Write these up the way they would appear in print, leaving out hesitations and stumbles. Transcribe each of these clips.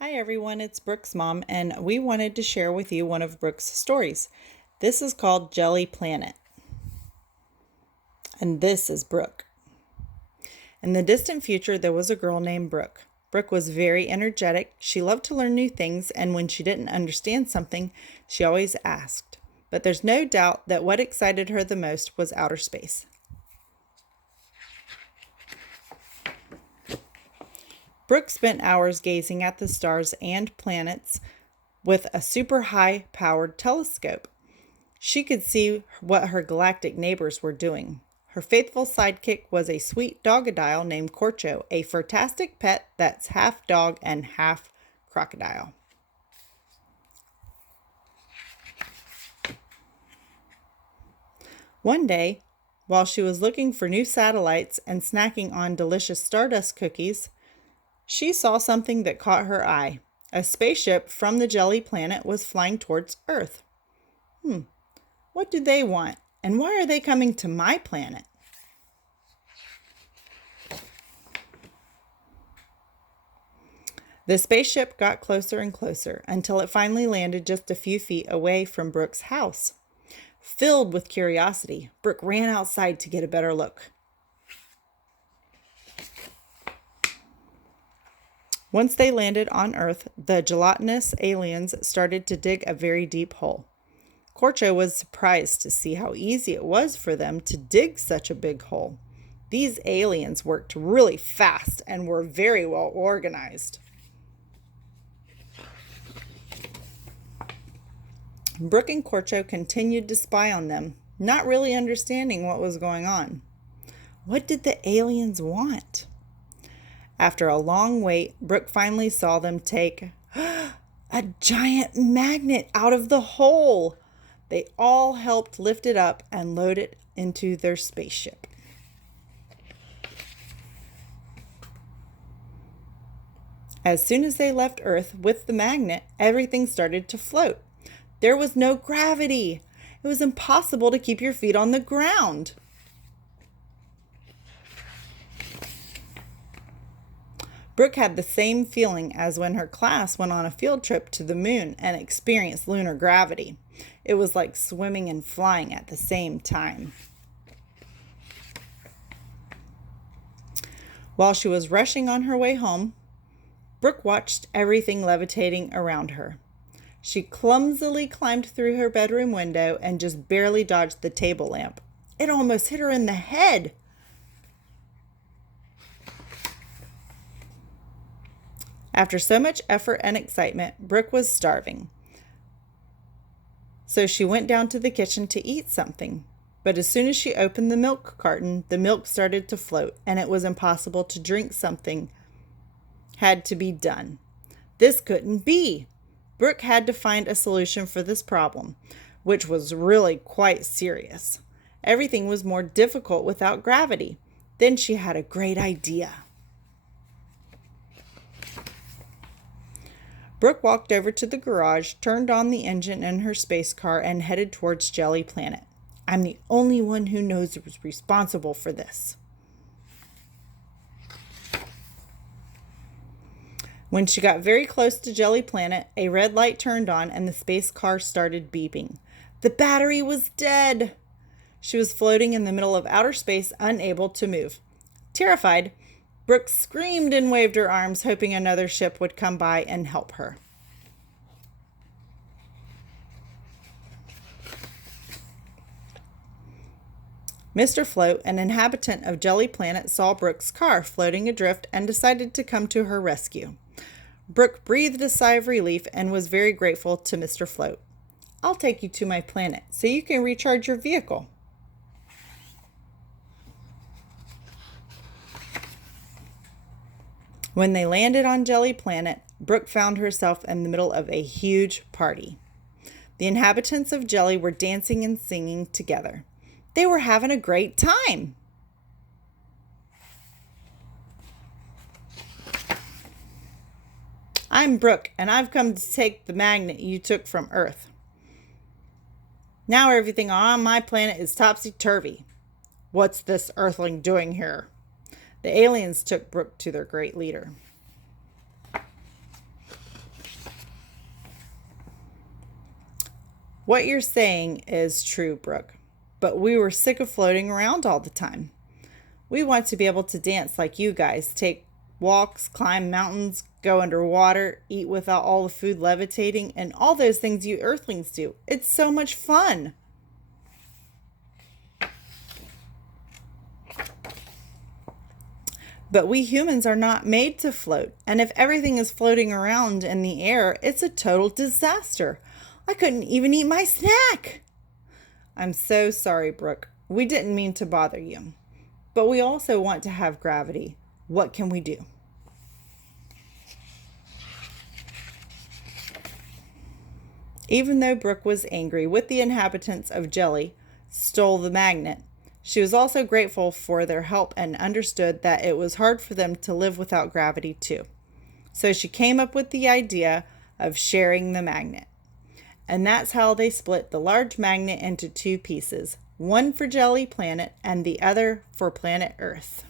Hi everyone, it's Brooke's mom, and we wanted to share with you one of Brooke's stories. This is called Jelly Planet, and this is Brooke. In the distant future, there was a girl named Brooke. Brooke was very energetic. She loved to learn new things, and when she didn't understand something, she always asked. But there's no doubt that what excited her the most was outer space. Brooke spent hours gazing at the stars and planets with a super high-powered telescope. She could see what her galactic neighbors were doing. Her faithful sidekick was a sweet dogodile named Corcho, a fantastic pet that's half dog and half crocodile. One day, while she was looking for new satellites and snacking on delicious Stardust cookies, she saw something that caught her eye. A spaceship from the Jelly Planet was flying towards Earth. What do they want? And why are they coming to my planet? The spaceship got closer and closer until it finally landed just a few feet away from Brooke's house. Filled with curiosity, Brooke ran outside to get a better look. Once they landed on Earth, the gelatinous aliens started to dig a very deep hole. Corcho was surprised to see how easy it was for them to dig such a big hole. These aliens worked really fast and were very well organized. Brooke and Corcho continued to spy on them, not really understanding what was going on. What did the aliens want? After a long wait, Brooke finally saw them take a giant magnet out of the hole. They all helped lift it up and load it into their spaceship. As soon as they left Earth with the magnet, everything started to float. There was no gravity. It was impossible to keep your feet on the ground. Brooke had the same feeling as when her class went on a field trip to the moon and experienced lunar gravity. It was like swimming and flying at the same time. While she was rushing on her way home, Brooke watched everything levitating around her. She clumsily climbed through her bedroom window and just barely dodged the table lamp. It almost hit her in the head. After so much effort and excitement, Brooke was starving. So she went down to the kitchen to eat something. But as soon as she opened the milk carton, the milk started to float, and it was impossible to drink. Something had to be done. This couldn't be. Brooke had to find a solution for this problem, which was really quite serious. Everything was more difficult without gravity. Then she had a great idea. Brooke walked over to the garage, turned on the engine in her space car, and headed towards Jelly Planet. I'm the only one who knows who's responsible for this. When she got very close to Jelly Planet, a red light turned on and the space car started beeping. The battery was dead. She was floating in the middle of outer space, unable to move. Terrified, Brooke screamed and waved her arms, hoping another ship would come by and help her. Mr. Float, an inhabitant of Jelly Planet, saw Brooke's car floating adrift and decided to come to her rescue. Brooke breathed a sigh of relief and was very grateful to Mr. Float. I'll take you to my planet so you can recharge your vehicle. When they landed on Jelly Planet, Brooke found herself in the middle of a huge party. The inhabitants of Jelly were dancing and singing together. They were having a great time. I'm Brooke, and I've come to take the magnet you took from Earth. Now everything on my planet is topsy-turvy. What's this Earthling doing here? The aliens took Brooke to their great leader. What you're saying is true, Brooke, but we were sick of floating around all the time. We want to be able to dance like you guys, take walks, climb mountains, go underwater, eat without all the food levitating, and all those things you earthlings do. It's so much fun. But we humans are not made to float, and if everything is floating around in the air, it's a total disaster. I couldn't even eat my snack. I'm so sorry, Brooke. We didn't mean to bother you. But we also want to have gravity. What can we do? Even though Brooke was angry with the inhabitants of Jelly, stole the magnet, she was also grateful for their help and understood that it was hard for them to live without gravity too. So she came up with the idea of sharing the magnet. And that's how they split the large magnet into two pieces, one for Jelly Planet and the other for Planet Earth.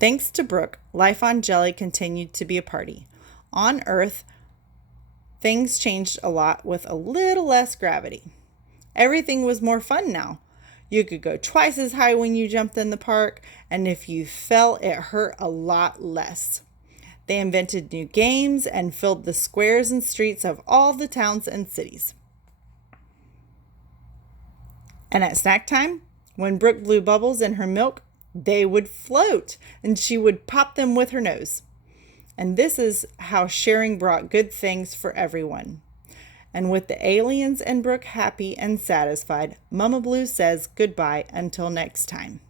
Thanks to Brooke, life on Jelly continued to be a party. On Earth, things changed a lot with a little less gravity. Everything was more fun now. You could go twice as high when you jumped in the park, and if you fell, it hurt a lot less. They invented new games and filled the squares and streets of all the towns and cities. And at snack time, when Brooke blew bubbles in her milk, they would float, and she would pop them with her nose. And this is how sharing brought good things for everyone. And with the aliens and Brooke happy and satisfied, Mumablue says goodbye until next time.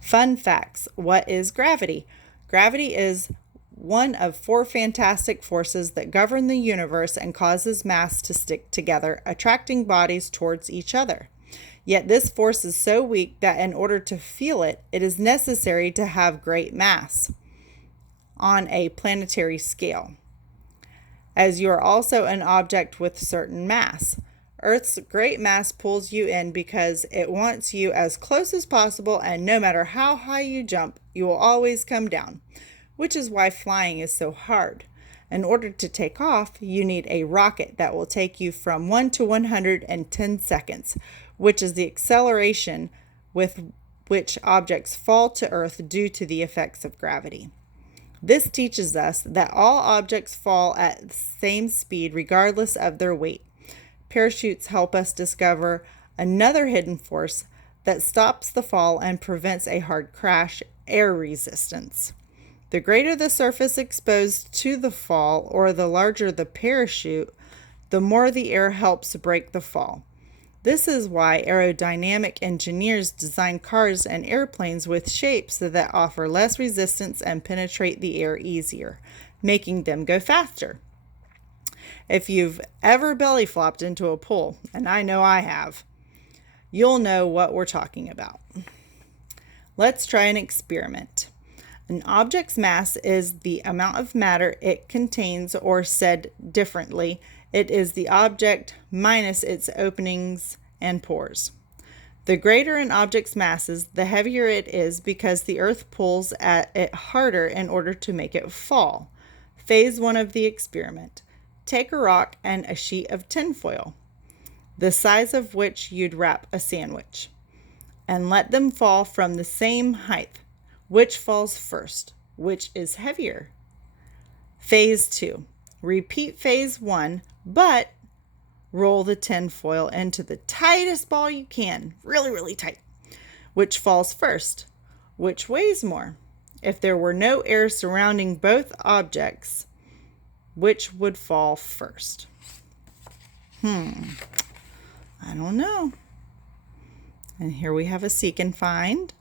Fun facts. What is gravity? Gravity is one of 4 fantastic forces that govern the universe and causes mass to stick together, attracting bodies towards each other. Yet this force is so weak that in order to feel it, it is necessary to have great mass on a planetary scale, as you are also an object with certain mass. Earth's great mass pulls you in because it wants you as close as possible, and no matter how high you jump, you will always come down, which is why flying is so hard. In order to take off, you need a rocket that will take you from 1 to 100 in 10 seconds, which is the acceleration with which objects fall to Earth due to the effects of gravity. This teaches us that all objects fall at the same speed regardless of their weight. Parachutes help us discover another hidden force that stops the fall and prevents a hard crash: air resistance. The greater the surface exposed to the fall, or the larger the parachute, the more the air helps break the fall. This is why aerodynamic engineers design cars and airplanes with shapes that offer less resistance and penetrate the air easier, making them go faster. If you've ever belly flopped into a pool, and I know I have, you'll know what we're talking about. Let's try an experiment. An object's mass is the amount of matter it contains, or said differently, it is the object minus its openings and pores. The greater an object's mass is, the heavier it is because the Earth pulls at it harder in order to make it fall. Phase 1 of the experiment. Take a rock and a sheet of tinfoil, the size of which you'd wrap a sandwich, and let them fall from the same height. Which falls first? Which is heavier? Phase 2. Repeat phase 1, but roll the tinfoil into the tightest ball you can, really, really tight. Which falls first? Which weighs more? If there were no air surrounding both objects, which would fall first? I don't know. And here we have a seek and find.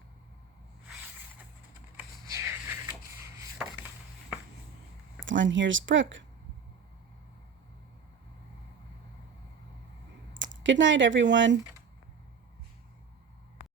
And here's Brooke. Good night, everyone.